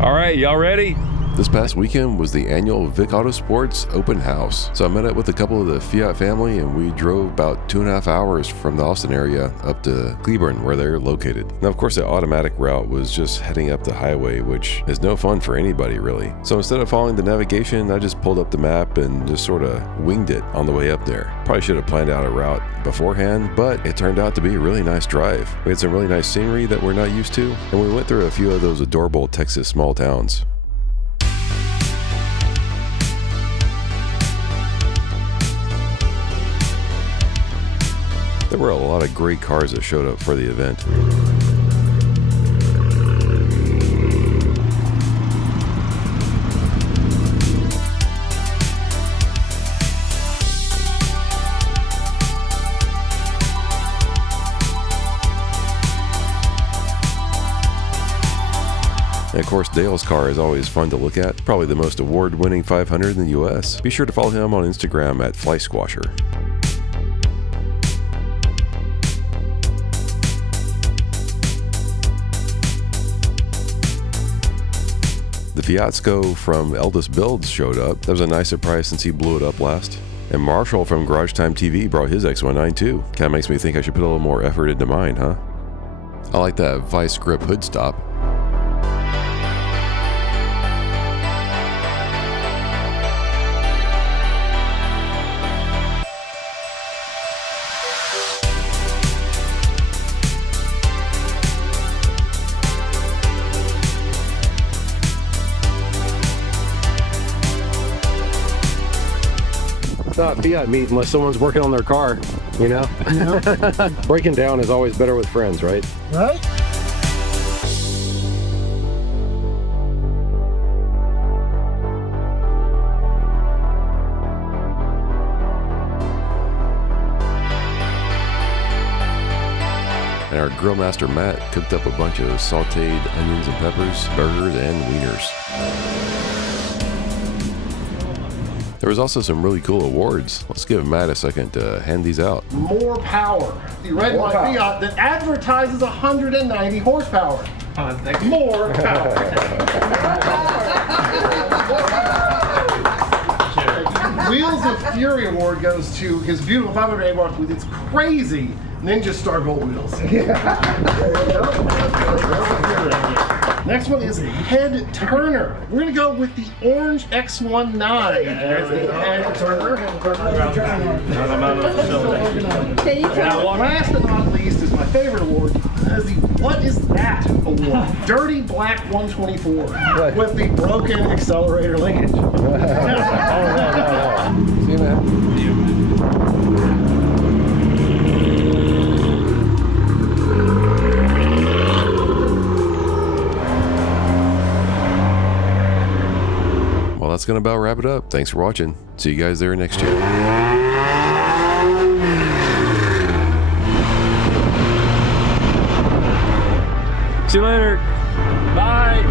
All right, y'all ready? This past weekend was the annual Vick Autosports open house. So I met up with a couple of the Fiat family and we drove about 2.5 hours from the Austin area up to Cleburne where they're located. Now of course the automatic route was just heading up the highway, which is no fun for anybody really. So instead of following the navigation, I just pulled up the map and just sort of winged it on the way up there. Probably should have planned out a route beforehand, but it turned out to be a really nice drive. We had some really nice scenery that we're not used to, and we went through a few of those adorable Texas small towns. There were a lot of great cars that showed up for the event. And of course, Dale's car is always fun to look at. Probably the most award-winning 500 in the US. Be sure to follow him on Instagram at FlySquasher. The Fiatsko from Eldest Builds showed up. That was a nice surprise since he blew it up last. And Marshall from Garage Time TV brought his X19 too. Kinda makes me think I should put a little more effort into mine, huh? I like that vice grip hood stop. It's not Fiat meet unless someone's working on their car, you know? Breaking down is always better with friends, right? Right? And our grill master Matt cooked up a bunch of sauteed onions and peppers, burgers, and wieners. There was also some really cool awards. Let's give Matt a second to hand these out. More power. The red line Fiat that advertises 190 horsepower. More power. Wheels of Fury award goes to his beautiful 500 A with its crazy Ninja Star Gold wheels. Next one is a head turner. We're gonna go with the orange X19 as the head turner. Now, last but not least is my favorite award, as the What Is That award. Dirty Black 124 with the broken accelerator linkage. See you, man. Well, that's gonna about wrap it up. Thanks for watching. See you guys there next year. See you later. Bye.